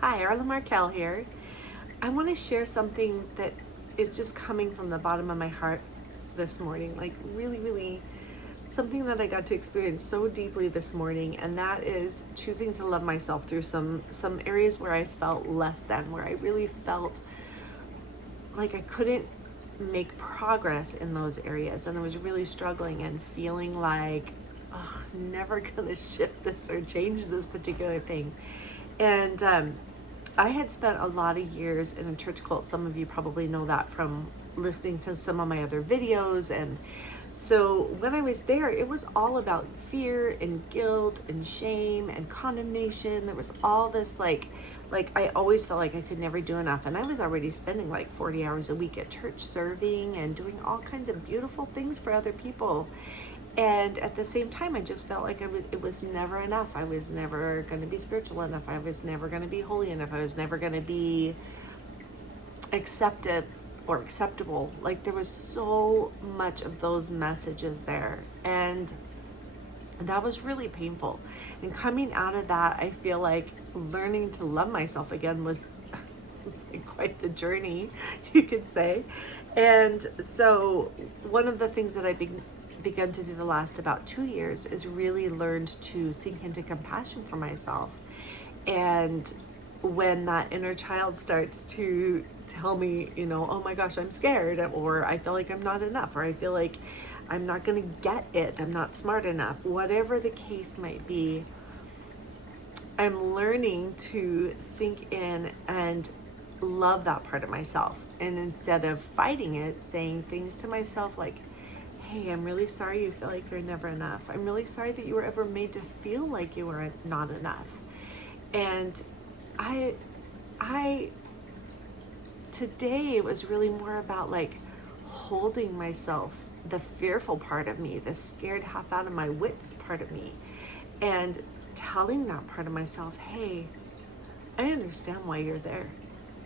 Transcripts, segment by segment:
Hi, Arla Markel here. I want to share something that is just coming from the bottom of my heart this morning, like really something that I got to experience so deeply this morning, and that is choosing to love myself through some areas where I felt less than, where I really felt like I couldn't make progress in those areas, and I was really struggling and feeling like, oh, never gonna shift this or change this particular thing. And I had spent a lot of years in a church cult. Some of you probably know that from listening to some of my other videos. And so when I was there, it was all about fear and guilt and shame and condemnation. There was all this like I always felt like I could never do enough. And I was already spending like 40 hours a week at church serving and doing all kinds of beautiful things for other people. And at the same time, I just felt like it was never enough. I was never going to be spiritual enough. I was never going to be holy enough. I was never going to be accepted or acceptable. Like, there was so much of those messages there. And that was really painful. And coming out of that, I feel like learning to love myself again was like quite the journey, you could say. And so one of the things that I begun to do the last about 2 years is really learned to sink into compassion for myself. And when that inner child starts to tell me, oh my gosh, I'm scared, or I feel like I'm not enough, or I feel like I'm not going to get it, I'm not smart enough, whatever the case might be, I'm learning to sink in and love that part of myself. And instead of fighting it, saying things to myself like, hey, I'm really sorry you feel like you're never enough. I'm really sorry that you were ever made to feel like you were not enough. And today it was really more about like holding myself, the fearful part of me, the scared half out of my wits part of me, and telling that part of myself, hey, I understand why you're there.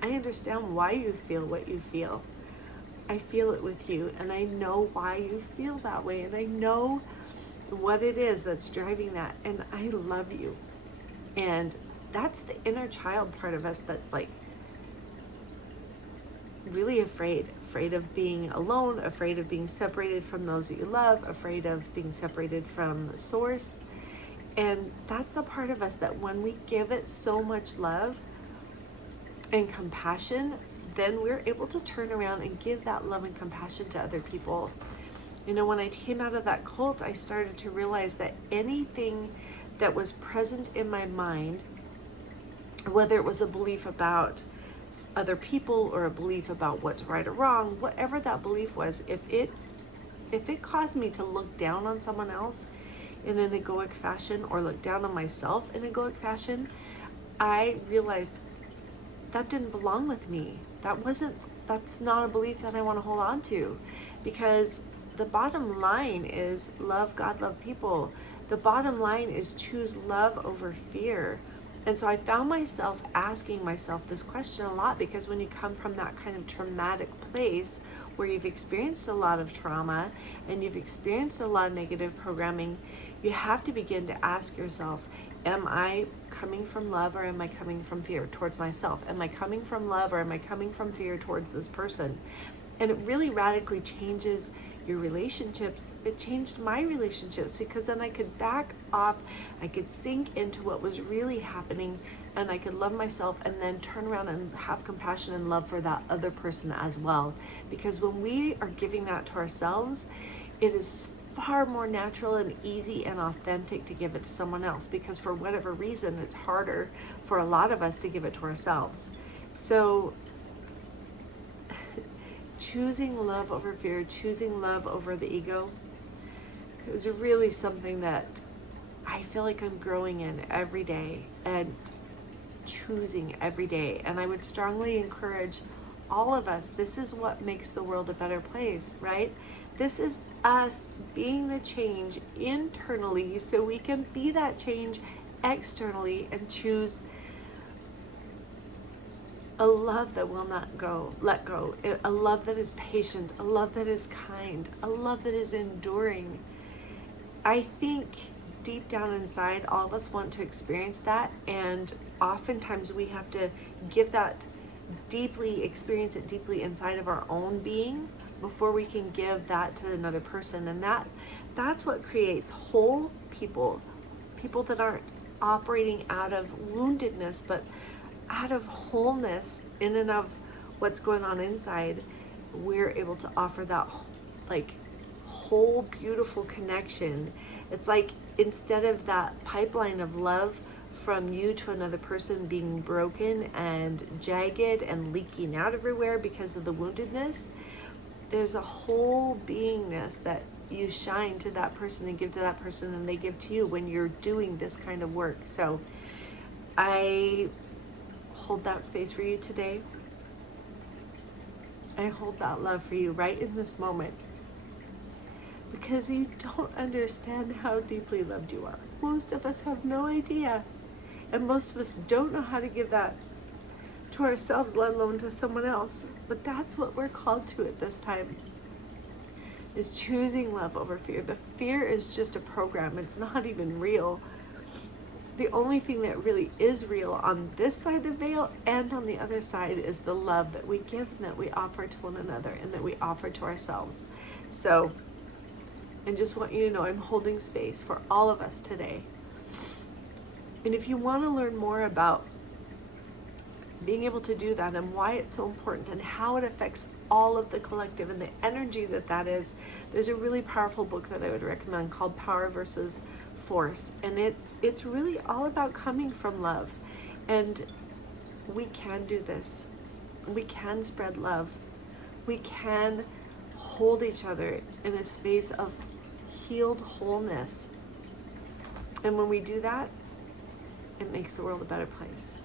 I understand why you feel what you feel. I feel it with you, and I know why you feel that way, and I know what it is that's driving that, and I love you. And that's the inner child part of us that's like really afraid of being alone, afraid of being separated from those that you love, afraid of being separated from the source. And that's the part of us that when we give it so much love and compassion, then we're able to turn around and give that love and compassion to other people. When I came out of that cult, I started to realize that anything that was present in my mind, whether it was a belief about other people or a belief about what's right or wrong, whatever that belief was, if it caused me to look down on someone else in an egoic fashion, or look down on myself in an egoic fashion, I realized that didn't belong with me. That's not a belief that I want to hold on to, because the bottom line is love God, love people. The bottom line is choose love over fear. And so I found myself asking myself this question a lot, because when you come from that kind of traumatic place where you've experienced a lot of trauma and you've experienced a lot of negative programming, you have to begin to ask yourself, am I coming from love, or am I coming from fear towards myself? Am I coming from love, or am I coming from fear towards this person? And it really radically changes your relationships. It changed my relationships, because then I could back off, I could sink into what was really happening, and I could love myself, and then turn around and have compassion and love for that other person as well. Because when we are giving that to ourselves, it is far more natural and easy and authentic to give it to someone else, because for whatever reason, it's harder for a lot of us to give it to ourselves. So choosing love over fear, choosing love over the ego, is really something that I feel like I'm growing in every day and choosing every day. And I would strongly encourage all of us, this is what makes the world a better place, right? This is us being the change internally so we can be that change externally and choose a love that will not let go, a love that is patient, a love that is kind, a love that is enduring. I think deep down inside, all of us want to experience that, and oftentimes we have to give that deeply, experience it deeply inside of our own being before we can give that to another person. And that's what creates whole people that aren't operating out of woundedness, but out of wholeness in and of what's going on inside. We're able to offer that like whole beautiful connection. It's like instead of that pipeline of love from you to another person being broken and jagged and leaking out everywhere because of the woundedness, there's a whole beingness that you shine to that person and give to that person, and they give to you when you're doing this kind of work. So I hold that space for you today. I hold that love for you right in this moment, because you don't understand how deeply loved you are. Most of us have no idea, and most of us don't know how to give that to ourselves, let alone to someone else. But that's what we're called to at this time, is choosing love over fear. The fear is just a program. It's not even real. The only thing that really is real on this side of the veil and on the other side is the love that we give and that we offer to one another and that we offer to ourselves. So I just want you to know I'm holding space for all of us today. And if you want to learn more about being able to do that and why it's so important and how it affects all of the collective and the energy that is, there's a really powerful book that I would recommend called Power versus Force. And it's really all about coming from love. And we can do this. We can spread love. We can hold each other in a space of healed wholeness. And when we do that, it makes the world a better place.